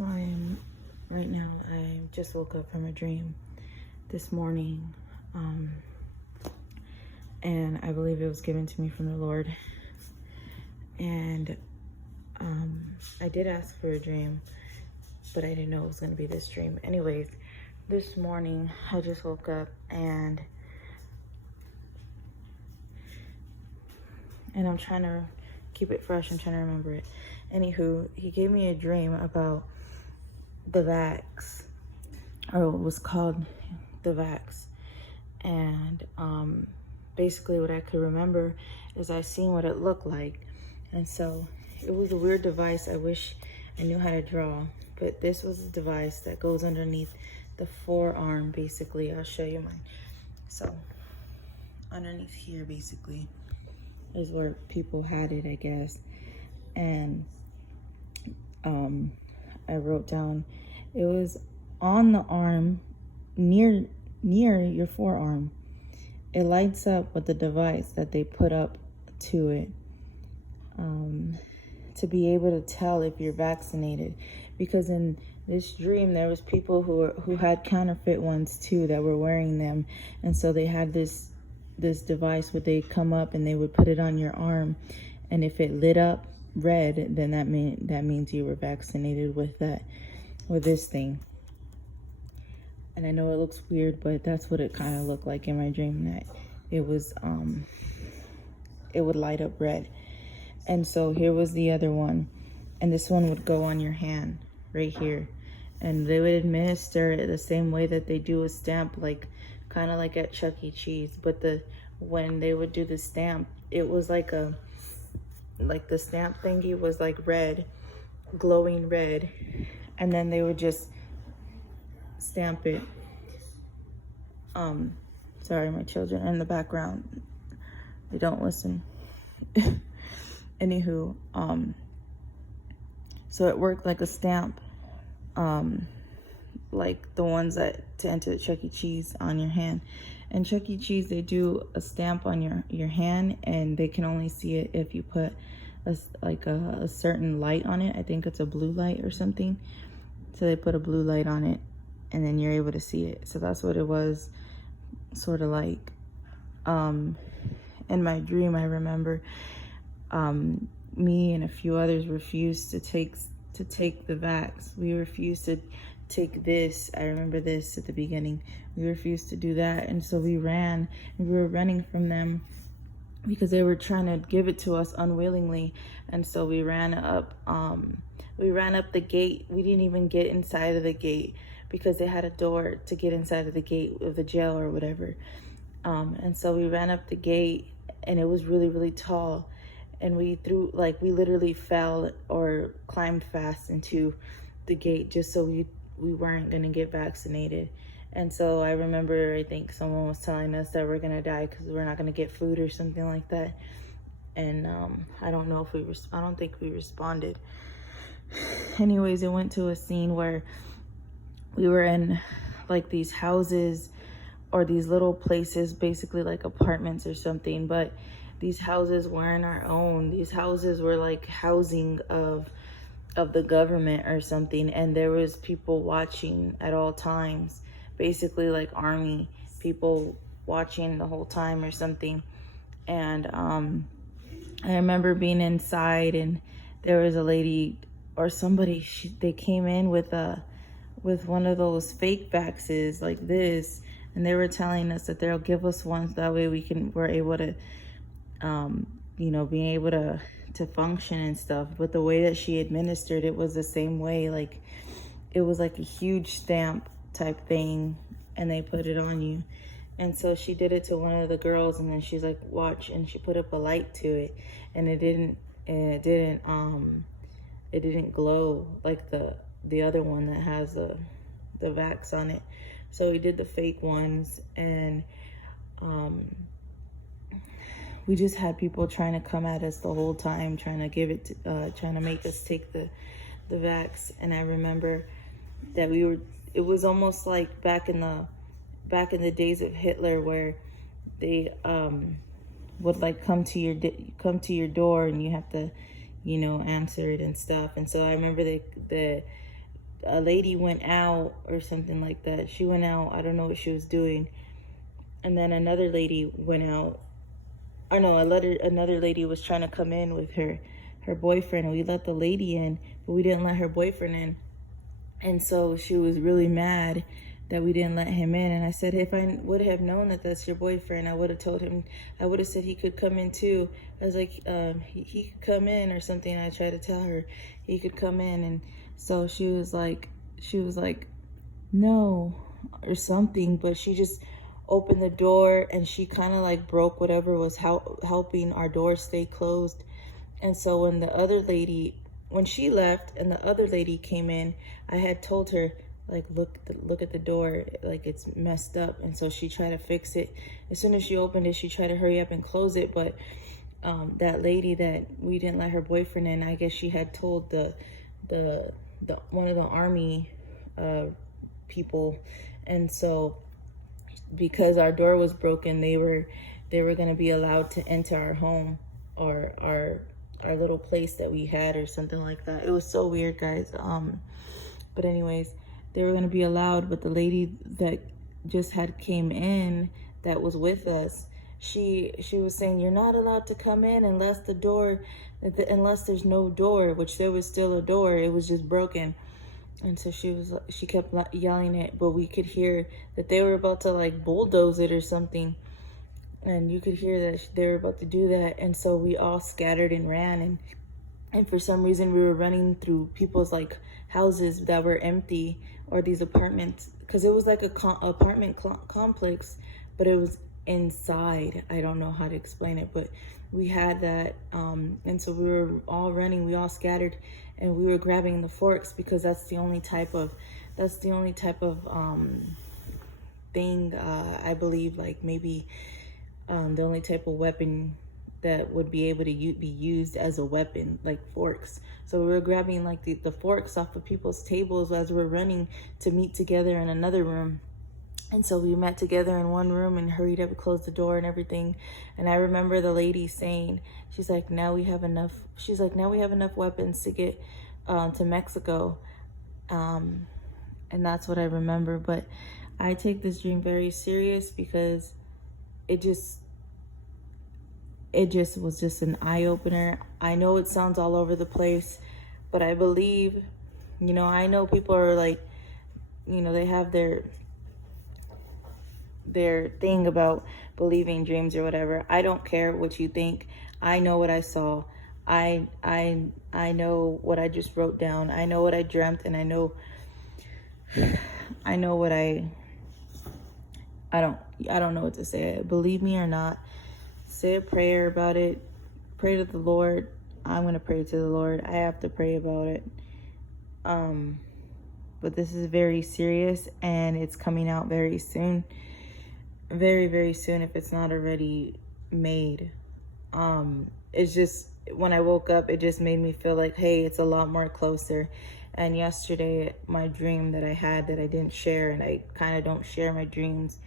So right now, I just woke up from a dream this morning. And I believe it was given to me from the Lord. And I did ask for a dream, but I didn't know it was going to be this dream. Anyways, this morning, I just woke up and I'm trying to keep it fresh. I'm trying to remember it. Anywho, he gave me a dream about the Vax, or it was called the Vax. And basically what I could remember is I seen what it looked like. And so it was a weird device. I wish I knew how to draw, but this was a device that goes underneath the forearm, basically. I'll show you mine. So underneath here, basically, is where people had it, I guess. And I wrote down, it was on the arm near your forearm. It lights up with the device that they put up to it, to be able to tell if you're vaccinated. Because in this dream, there was people who had counterfeit ones too that were wearing them, and so they had this device where they come up and they would put it on your arm, and if it lit up red, then that means you were vaccinated with this thing. And I know it looks weird, but that's what it kind of looked like in my dream, that it was it would light up red. And so here was the other one, and this one would go on your hand right here, and they would administer it the same way that they do a stamp, like kind of like at Chuck E. Cheese. But when they would do the stamp, it was like the stamp thingy was like red, glowing red, and then they would just stamp it. Sorry, my children are in the background, they don't listen. Anywho, so it worked like a stamp, like the ones that tend to Chuck E. Cheese on your hand. And Chuck E. Cheese, they do a stamp on your hand, and they can only see it if you put a certain light on it. I think it's a blue light or something. So they put a blue light on it, and then you're able to see it. So that's what it was, sort of like. In my dream, I remember me and a few others refused to take the vax. We refused to take this. I remember this at the beginning. We refused to do that, and so we ran, and we were running from them because they were trying to give it to us unwillingly. And so we ran up the gate. We didn't even get inside of the gate because they had a door to get inside of the gate of the jail or whatever. And so we ran up the gate, and it was really, really tall. And we literally fell or climbed fast into the gate just so we weren't going to get vaccinated. And so I remember, I think someone was telling us that we're going to die because we're not going to get food or something like that. And I don't know if I don't think we responded. Anyways, it went to a scene where we were in like these houses or these little places, basically like apartments or something, but these houses weren't our own. These houses were like housing of the government or something, and there was people watching at all times, basically like army people watching the whole time or something. And I remember being inside, and there was a lady or somebody, they came in with one of those fake vaxes like this, and they were telling us that they'll give us one, that way we're able to being able to function and stuff. But the way that she administered it was the same way, like it was like a huge stamp type thing, and they put it on you. And so she did it to one of the girls, and then she's like, watch, and she put up a light to it, and it didn't glow like the other one that has the vax on it. So we did the fake ones, and we just had people trying to come at us the whole time, trying to make us take the vax. And I remember that it was almost like back in the days of Hitler, where they would like come to your door, and you have to answer it and stuff. And so I remember a lady went out or something like that. She went out. I don't know what she was doing. And then another lady went out. Or no, another lady was trying to come in with her boyfriend. And we let the lady in, but we didn't let her boyfriend in. And so she was really mad that we didn't let him in. And I said, if I would have known that that's your boyfriend, I would have told him, I would have said he could come in too. I was like, he could come in or something. I tried to tell her he could come in. And so she was like, no, or something. But she just opened the door and she kind of like broke whatever was helping our door stay closed. And so when she left and the other lady came in, I had told her, like, look at the door, like it's messed up. And so she tried to fix it. As soon as she opened it, she tried to hurry up and close it. But that lady that we didn't let her boyfriend in, I guess she had told the one of the army people. And so because our door was broken, they were going to be allowed to enter our home or our little place that we had or something like that. It was so weird, guys. But anyways, they were going to be allowed, but the lady that just had came in that was with us, she was saying, you're not allowed to come in unless unless there's no door, which there was still a door. It was just broken. And so she kept yelling it, but we could hear that they were about to like bulldoze it or something. And you could hear that they were about to do that. And so we all scattered and ran. And for some reason, we were running through people's like houses that were empty, or these apartments, because it was like a apartment complex, but it was inside. I don't know how to explain it, but we had that. And so we were all running. We all scattered, and we were grabbing the forks because that's the only type of thing, I believe, like maybe the only type of weapon that would be able to be used as a weapon, like forks. So we were grabbing like the forks off of people's tables as we're running to meet together in another room. And so we met together in one room and hurried up, closed the door and everything. And I remember the lady saying, she's like, now we have enough weapons to get to Mexico. And that's what I remember. But I take this dream very serious because it just was just an eye-opener. I know it sounds all over the place, but I believe, I know people are like, they have their thing about believing dreams or whatever. I don't care what you think. I know what I saw. I know what I just wrote down. I know what I dreamt, and I know what I don't know what to say. Believe me or not, say a prayer about it. Pray to the Lord. I'm going to pray to the Lord. I have to pray about it. But this is very serious, and it's coming out very soon. Very, very soon, if it's not already made. It's just, when I woke up, it just made me feel like, hey, it's a lot more closer. And yesterday, my dream that I had that I didn't share, and I kind of don't share my dreams,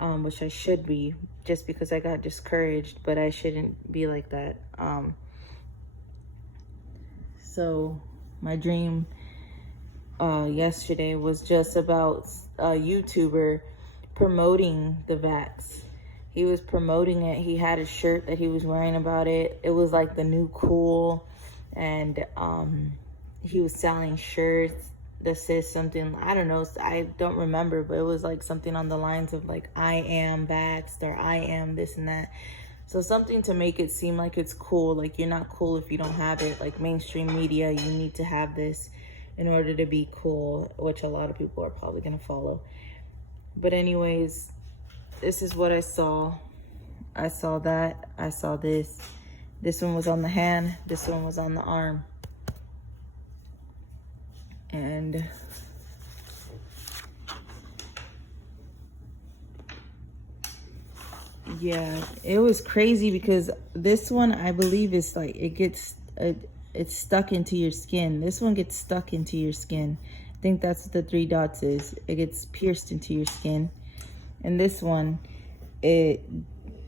which I should be, just because I got discouraged, but I shouldn't be like that. So my dream yesterday was just about a YouTuber promoting the vax. He was promoting it. He had a shirt that he was wearing about it. It was like the new cool, and he was selling shirts that says something, I don't know, I don't remember, but it was like something on the lines of like, I am vaxxed, or I am this and that. So something to make it seem like it's cool, like you're not cool if you don't have it. Like mainstream media, you need to have this in order to be cool, which a lot of people are probably going to follow. But anyways, this is what I saw. I saw that. I saw this. This one was on the hand. This one was on the arm. And yeah, it was crazy because this one, I believe, is like, it's stuck into your skin. This one gets stuck into your skin. I think that's what the 3 dots is. It gets pierced into your skin. And this one, it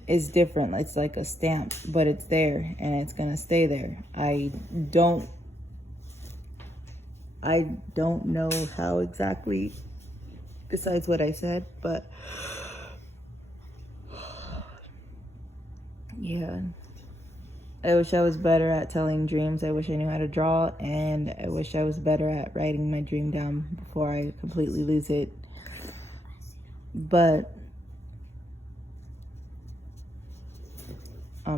is different. It's like a stamp, but it's there and it's gonna stay there. I don't I don't know how exactly, besides what I said, but yeah. I wish I was better at telling dreams. I wish I knew how to draw, and I wish I was better at writing my dream down before I completely lose it. But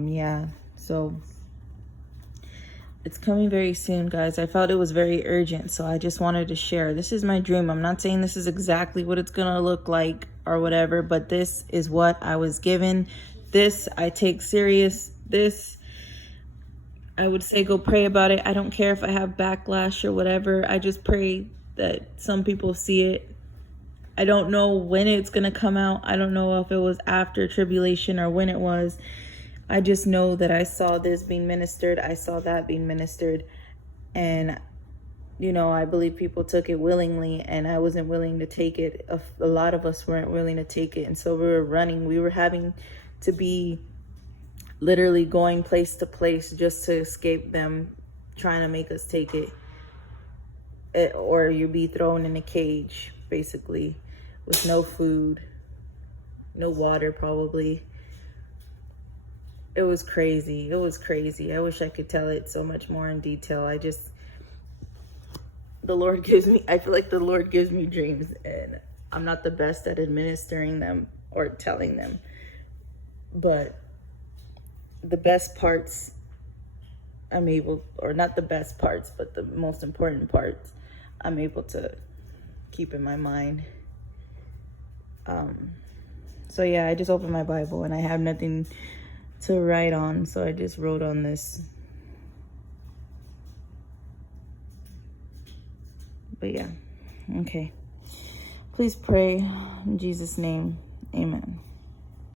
yeah, so it's coming very soon, guys. I felt it was very urgent, so I just wanted to share. This is my dream. I'm not saying this is exactly what it's gonna look like or whatever, but this is what I was given. This I take serious. This, I would say, go pray about it. I don't care if I have backlash or whatever. I just pray that some people see it. I don't know when it's gonna come out. I don't know if it was after tribulation or when it was. I just know that I saw this being ministered. I saw that being ministered. And, you know, I believe people took it willingly, and I wasn't willing to take it. A lot of us weren't willing to take it. And so we were running. We were having to be literally going place to place just to escape them trying to make us take it. Or you'd be thrown in a cage, basically, with no food, no water, probably. It was crazy. It was crazy. I wish I could tell it so much more in detail. I feel like the Lord gives me dreams, and I'm not the best at administering them or telling them. But the best parts, or not the best parts, but the most important parts, I'm able to keep in my mind. So yeah, I just opened my Bible and I have nothing to write on, so I just wrote on this. But yeah, okay. Please pray in Jesus' name. Amen.